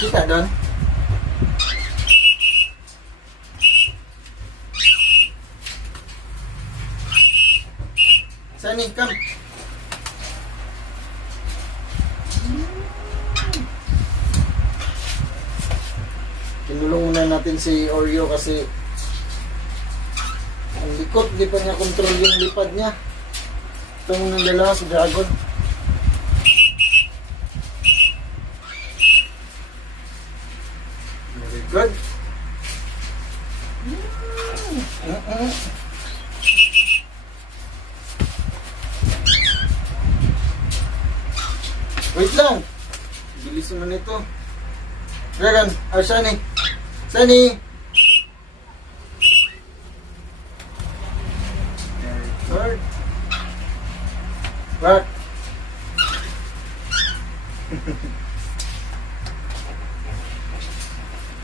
Kita doon. Sunny, come. Kinulong muna natin si Oreo kasi ang likot, di pa niya control yung lipad niya. Ito muna ng dalawa si Dragon. Very good. Wait lang. Bilis naman ito. Dragon, Sunny. Sunny. Very good. Back.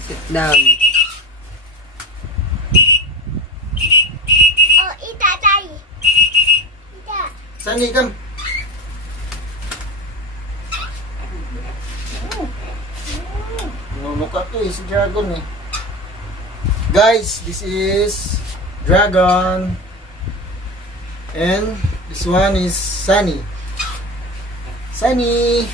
Sit down. Oh, ita tayo. Ita. Sunny, come. Mukha to si Dragon eh. Guys, this is Dragon. And this one is Sunny. Sunny.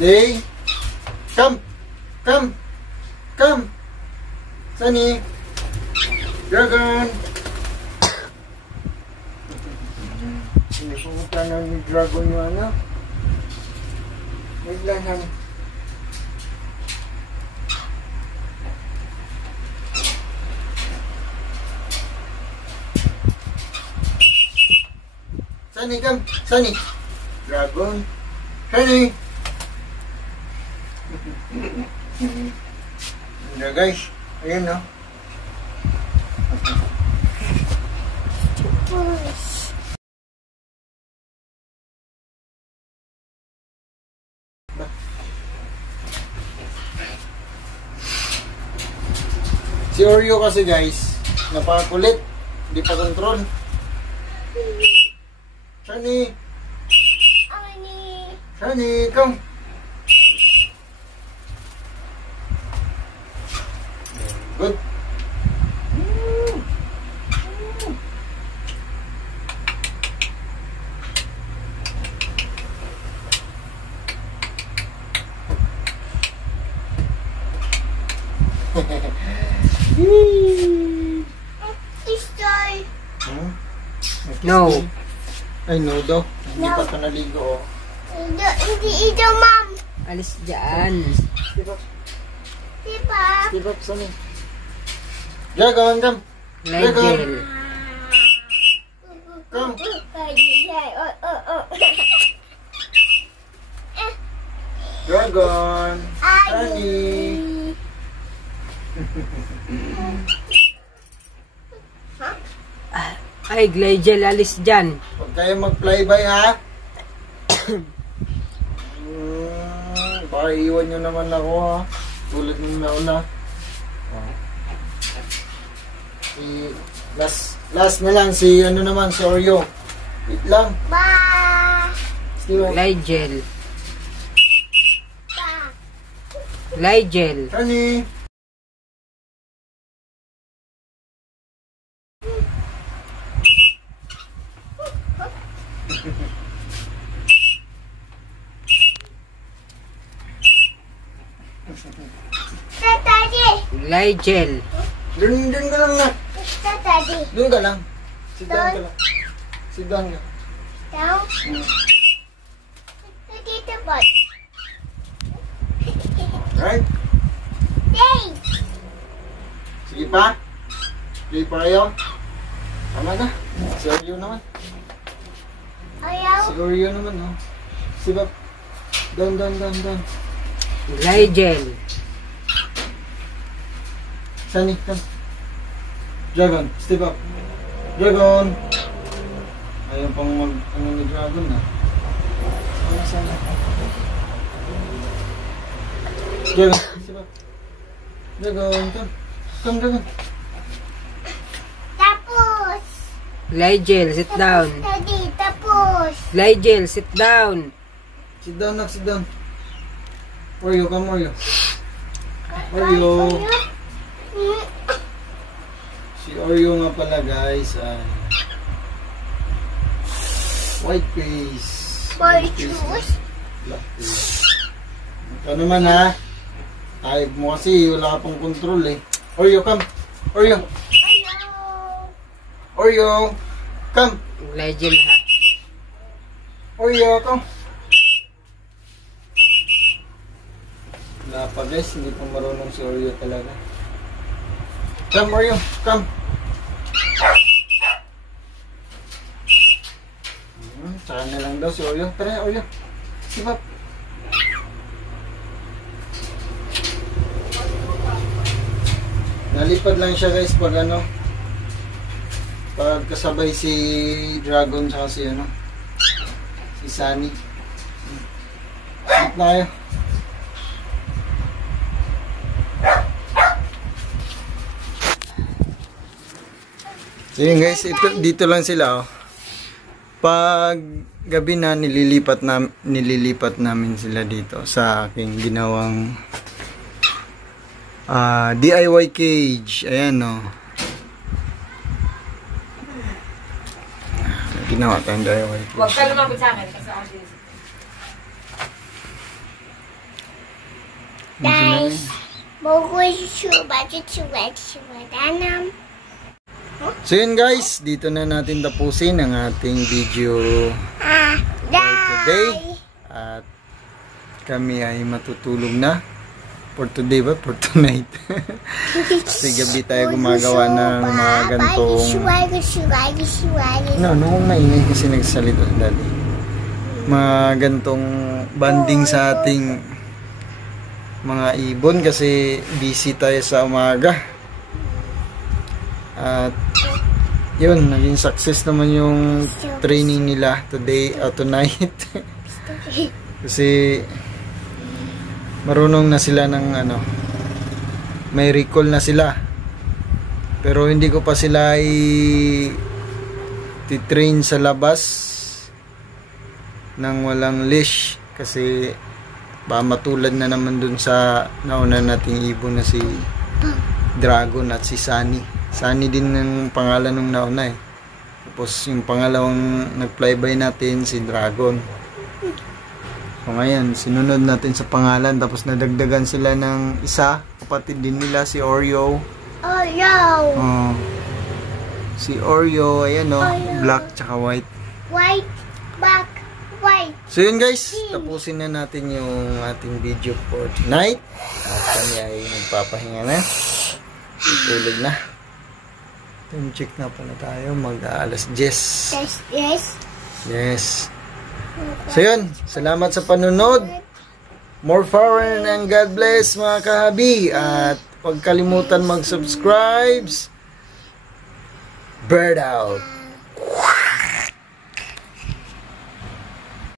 Stay. Come. Come. Come. Sunny. Dragon. Ini pumunta ng Dragon yung ano. Wait lang han. Sunny, come. Sunny. Dragon. Sunny. Ayan guys. Ayan no. Si Oreo kasi guys, napakakulit. Hindi pa control. Sunny. Sunny, come. Good. No. Ay no daw. Hindi pa ito naligo. Hindi ito, ma'am. Alis dyan. Step up. Diba? Step up, Sunny. Dragon, come. Nigel. Come. Dragon. Sunny. Ay, Nigel, alis dyan. Huwag kayo mag-flyby ha. Baka iwan nyo naman ako ha. Tulad ng nauna. Last na lang si ano naman, si Oreo. Wait lang. Ba. Nigel. Ba. Nigel. Honey. Daddy. Nigel. Doon ka lang na. Daddy. Doon ka lang. Sit down ka lang. Sit down ka. Down. Dito ba? Right? Day. Sige pa. Sige pa kayo. Tama na. Si Oreo naman. Ayaw. Si Oreo naman, no? Sige ba? Down. Glygel. Sunny, come. Dragon, step up. Dragon. Ayaw pang ano ni Dragon na. Sana. Dragon, step up. Dragon, come. Come, Dragon. Tapos. Glygel, sit down. Daddy, tapos. Glygel, sit down. Sit down, nak, sit down. Oreo, come, Oreo. Oreo. Si Oreo nga pala, guys, ay white face. White face. Black face. Ikaw naman, ha? Ayog mo kasi, wala ka pang control, eh. Oreo, come. Oreo. Hello. Oreo. Come. Glygel ha. Oreo, come. Wala pa, guys. Hindi pa marunong si Oreo talaga. Come, Oreo. Come. Saka na lang daw si Oreo. Tara, Oreo. Sip up. Nalipad lang siya, guys, pag ano, pag kasabay si Dragon saka si ano, si Sunny. Sip na kayo. So yun, guys, dito lang sila, oh. Pag gabi na nililipat namin sila dito sa aking ginawang DIY cage. Ayan, oh. Ginawa tayong DIY cage. Huwag ka lumapit sa akin kasi ako din. Guys, bukod suba, danam. So yun, guys, dito na natin tapusin ang ating video for today. At kami ay matutulog na. For today ba? For tonight. Kasi gabi tayo gumagawa ng mga gantong... No, maingay kasi nagsalita si Daddy. Mga gantong banding sa ating mga ibon kasi busy tayo sa umaga. At yun, naging success naman yung training nila today o tonight. Kasi marunong na sila ng ano, may recall na sila. Pero hindi ko pa sila i-train sa labas nang walang leash kasi baka matulad na naman dun sa nauna nating ibon na si Dragon at si Sunny. Sunny din ng pangalan nung nauna, eh. Tapos yung pangalawang nag-flyby natin si Dragon. So ngayon, sinunod natin sa pangalan tapos nadagdagan sila ng isa, kapatid din nila si Oreo. Oreo. Si Oreo, ayan, oh, black tsaka white. White, black, white. So yun, guys, tapusin na natin yung ating video for tonight. At kami ay magpapahinga na. Tutulog na. Time check na pala tayo, mag-alas 10. Yes. So yun, salamat sa panunod. More power and God bless, mga kahabi. At huwag kalimutan mag-subscribe. Bird out.